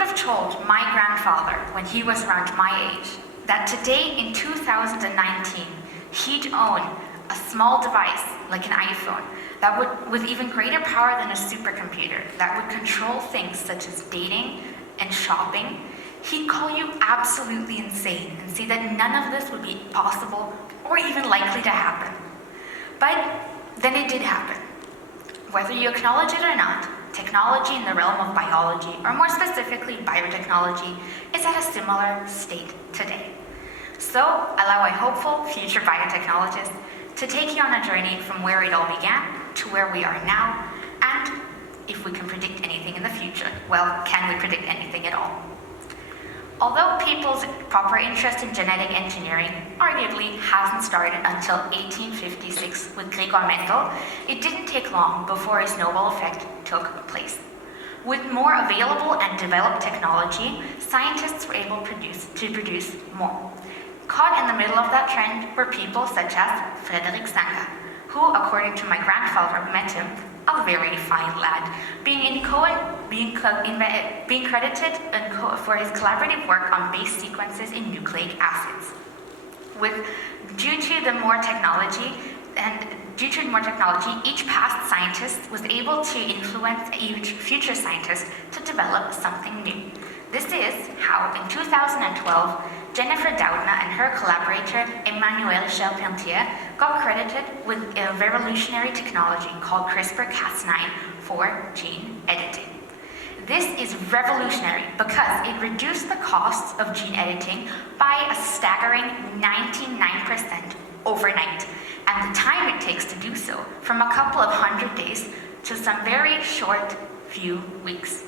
would have told my grandfather when he was around my age that today in 2019, he'd own a small device like an iPhone that would, with even greater power than a supercomputer, that would control things such as dating and shopping, he'd call you absolutely insane and say that none of this would be possible or even likely to happen. But then it did happen. Whether you acknowledge it or not, technology in the realm of biology, or more specifically biotechnology, is at a similar state today. So allow a hopeful future biotechnologist to take you on a journey from where it all began to where we are now, and if we can predict anything in the future, well, can we predict anything at all? Although people's proper interest in genetic engineering arguably hasn't started until 1856 with Gregor Mendel, it didn't take long before a snowball effect took place. With more available and developed technology, scientists were able to produce more. Caught in the middle of that trend were people such as Frederick Sanger, who, according to my grandfather, met him, a very fine lad, being credited for his collaborative work on base sequences in nucleic acids. Due to more technology, each past scientist was able to influence each future scientist to develop something new. This is how, in 2012, Jennifer Doudna and her collaborator Emmanuelle Charpentier got credited with a revolutionary technology called CRISPR-Cas9 for gene editing. This is revolutionary because it reduced the costs of gene editing by a staggering 99% overnight, and the time it takes to do so from a couple of 100 days to some very short few weeks.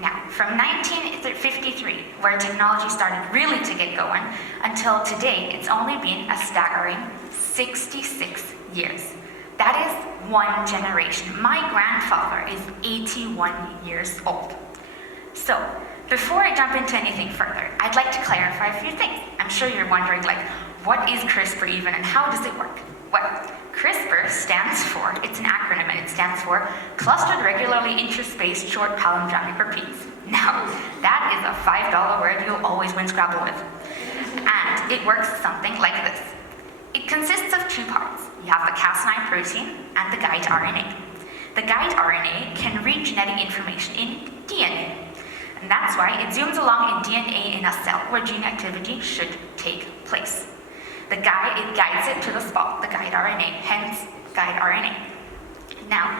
Now, from 1953, where technology started really to get going, until today, it's only been a staggering 66 years. That is one generation. My grandfather is 81 years old. So, before I jump into anything further, I'd like to clarify a few things. I'm sure you're wondering, what is CRISPR even and how does it work? Well, CRISPR stands for, it's an acronym, and it stands for Clustered Regularly Interspaced Short Palindromic Repeats. Now, that is a $5 word you'll always win Scrabble with. And it works something like this. It consists of two parts. You have the Cas9 protein and the guide RNA. The guide RNA can read genetic information in DNA. And that's why it zooms along in DNA in a cell where gene activity should take place. It guides it to the spot, the guide RNA, hence guide RNA. Now,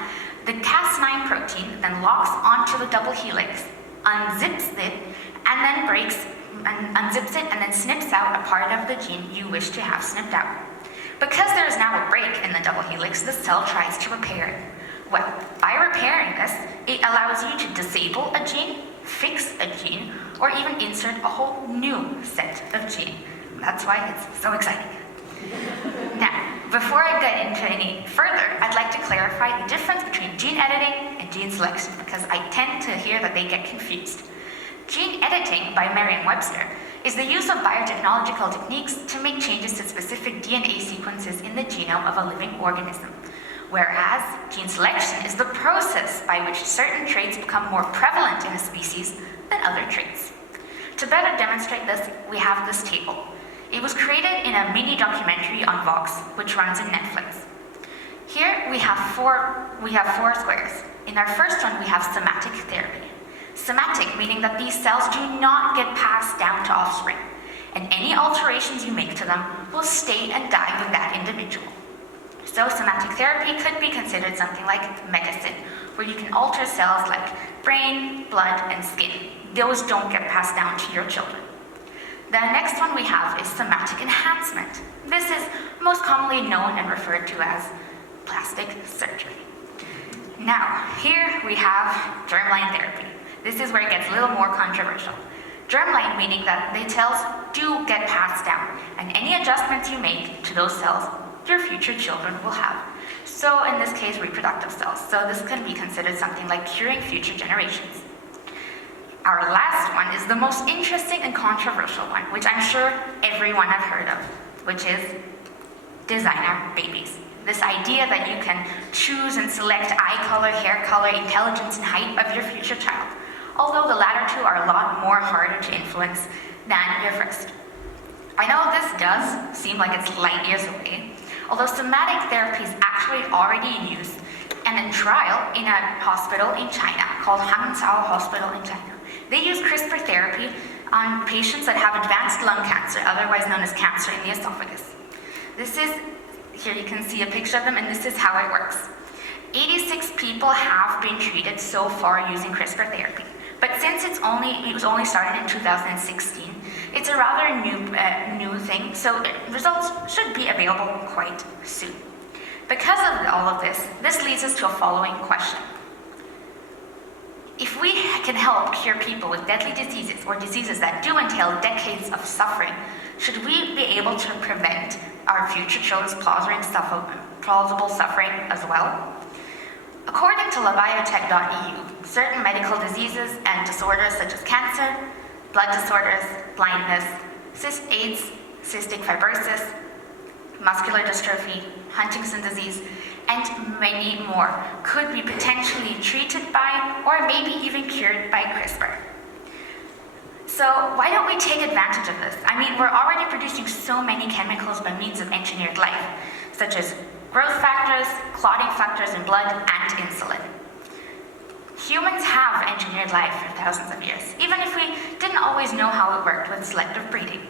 the Cas9 protein then locks onto the double helix, unzips it, and then unzips it and then snips out a part of the gene you wish to have snipped out. Because there is now a break in the double helix, the cell tries to repair it. Well, by repairing this, it allows you to disable a gene, fix a gene, or even insert a whole new set of genes. That's why it's so exciting. Now, before I get into any further, I'd like to clarify the difference between gene editing and gene selection, because I tend to hear that they get confused. Gene editing, by Merriam-Webster, is the use of biotechnological techniques to make changes to specific DNA sequences in the genome of a living organism, whereas gene selection is the process by which certain traits become more prevalent in a species than other traits. To better demonstrate this, we have this table. It was created in a mini documentary on Vox, which runs in Netflix. Here we have four squares. In our first one, we have somatic therapy. Somatic meaning that these cells do not get passed down to offspring, and any alterations you make to them will stay and die with that individual. So somatic therapy could be considered something like medicine, where you can alter cells like brain, blood, and skin. Those don't get passed down to your children. The next one we have is somatic enhancement. This is most commonly known and referred to as plastic surgery. Now, here we have germline therapy. This is where it gets a little more controversial. Germline meaning that the cells do get passed down, and any adjustments you make to those cells, your future children will have. So in this case, reproductive cells. So this can be considered something like curing future generations. Our last one is the most interesting and controversial one, which I'm sure everyone have heard of, which is designer babies. This idea that you can choose and select eye color, hair color, intelligence, and height of your future child. although the latter two are a lot more harder to influence than your first. I know this does seem like it's light years away, although somatic therapy is actually already used and in trial in a hospital in China called Hangzhou Hospital in China. They use CRISPR therapy on patients that have advanced lung cancer, otherwise known as cancer in the esophagus. Here you can see a picture of them, and this is how it works. 86 people have been treated so far using CRISPR therapy, but since it was only started in 2016, it's a rather new thing, so results should be available quite soon. Because of all of this leads us to a following question. If we can help cure people with deadly diseases or diseases that do entail decades of suffering, should we be able to prevent our future children's plausible suffering as well? According to labiotech.eu, certain medical diseases and disorders such as cancer, blood disorders, blindness, AIDS, cystic fibrosis, muscular dystrophy, Huntington's disease, and many more could be potentially treated by or maybe even cured by CRISPR. So why don't we take advantage of this? I mean, we're already producing so many chemicals by means of engineered life, such as growth factors, clotting factors in blood, and insulin. Humans have engineered life for thousands of years, even if we didn't always know how it worked with selective breeding.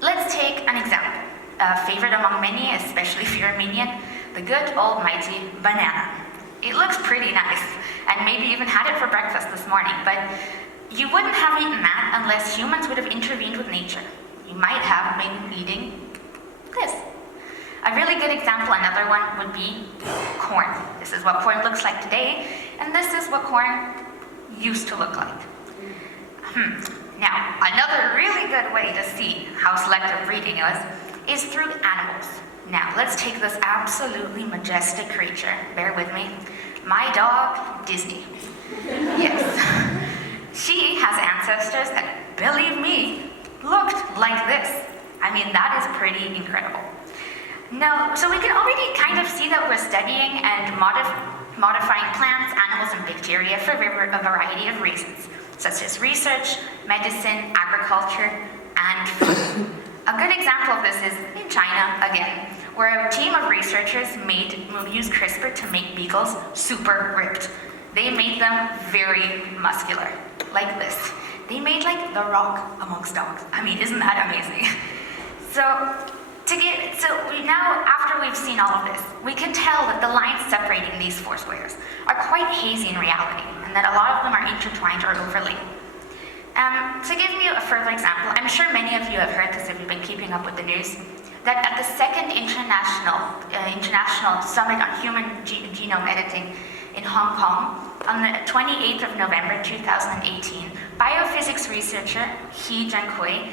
Let's take an example, a favorite among many, especially if you're Armenian, the good old mighty banana. It looks pretty nice, and maybe even had it for breakfast this morning, but you wouldn't have eaten that unless humans would have intervened with nature. You might have been eating this. A really good example, another one, would be corn. This is what corn looks like today, and this is what corn used to look like. Now, another really good way to see how selective breeding is through animals. Now, let's take this absolutely majestic creature. Bear with me. My dog, Disney. Yes. She has ancestors that, believe me, looked like this. I mean, that is pretty incredible. Now, so we can already kind of see that we're studying and modifying plants, animals, and bacteria for a variety of reasons, such as research, medicine, agriculture, and food. A good example of this is in China, again, where a team of researchers used CRISPR to make beagles super ripped. They made them very muscular, like this. They made like the Rock amongst dogs. I mean, isn't that amazing? Now, after we've seen all of this, we can tell that the lines separating these four squares are quite hazy in reality, and that a lot of them are intertwined or overlaid. To give you a further example, I'm sure many of you have heard this if you've been keeping up with the news, that at the second International Summit on Human Genome Editing in Hong Kong, on the 28th of November 2018, biophysics researcher He Jiankui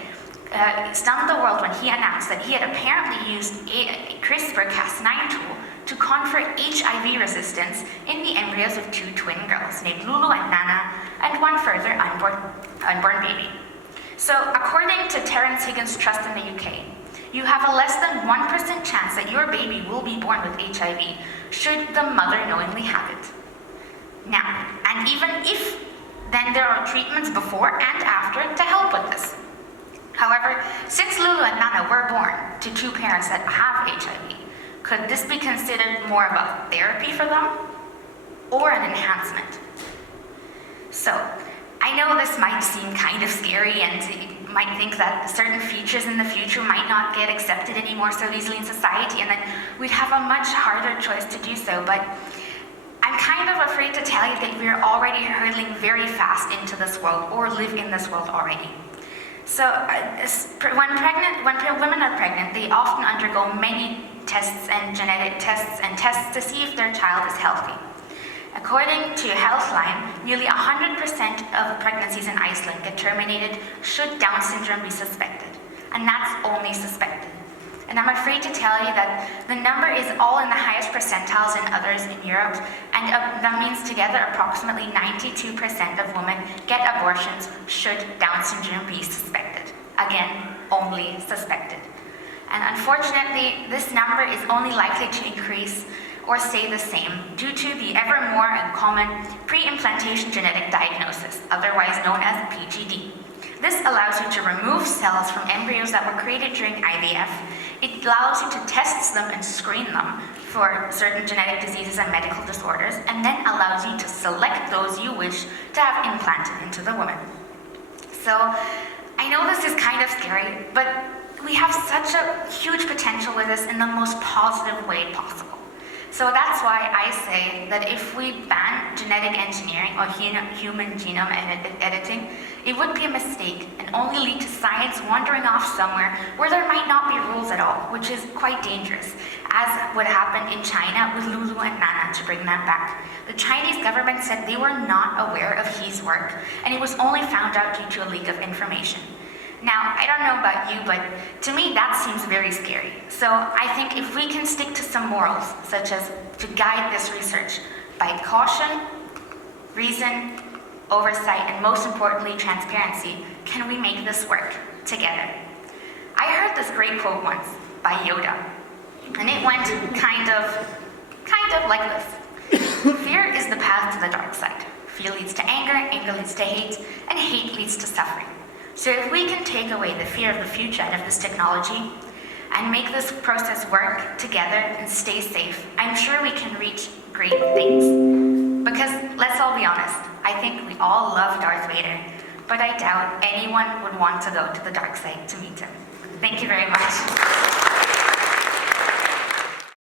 stunned the world when he announced that he had apparently used a CRISPR-Cas9 tool to confer HIV resistance in the embryos of two twin girls named Lulu and Nana, and one further unborn baby. So according to Terence Higgins Trust in the UK, you have a less than 1% chance that your baby will be born with HIV should the mother knowingly have it. Now, and even if, then there are treatments before and after to help with this. However, since Lulu and Nana were born to two parents that have HIV, could this be considered more of a therapy for them or an enhancement? So, I know this might seem kind of scary, and you might think that certain features in the future might not get accepted anymore so easily in society, and that we'd have a much harder choice to do so, but I'm kind of afraid to tell you that we're already hurtling very fast into this world, or live in this world already. So when women are pregnant, they often undergo many tests and genetic tests and tests to see if their child is healthy. According to Healthline, nearly 100% of pregnancies in Iceland get terminated should Down syndrome be suspected, and that's only suspected. And I'm afraid to tell you that the number is all in the highest percentiles in others in Europe, and that means together approximately 92% of women get abortions should Down syndrome be suspected. Again, only suspected. And unfortunately, this number is only likely to increase or stay the same due to the ever more common pre-implantation genetic diagnosis, otherwise known as PGD. This allows you to remove cells from embryos that were created during IVF. It allows you to test them and screen them for certain genetic diseases and medical disorders, and then allows you to select those you wish to have implanted into the woman. So I know this is kind of scary, but we have such a huge potential with this in the most positive way possible. So that's why I say that if we ban genetic engineering or human genome editing, it would be a mistake and only lead to science wandering off somewhere where there might not be rules at all, which is quite dangerous, as what happened in China with Lulu and Nana, to bring that back. The Chinese government said they were not aware of He's work, and it was only found out due to a leak of information. Now, I don't know about you, but to me that seems very scary. So I think if we can stick to some morals, such as to guide this research by caution, reason, oversight, and most importantly, transparency, can we make this work together? I heard this great quote once by Yoda, and it went kind of like this. Fear is the path to the dark side. Fear leads to anger, anger leads to hate, and hate leads to suffering. So if we can take away the fear of the future out of this technology and make this process work together and stay safe, I'm sure we can reach great things. Because let's all be honest, I think we all love Darth Vader, but I doubt anyone would want to go to the dark side to meet him. Thank you very much.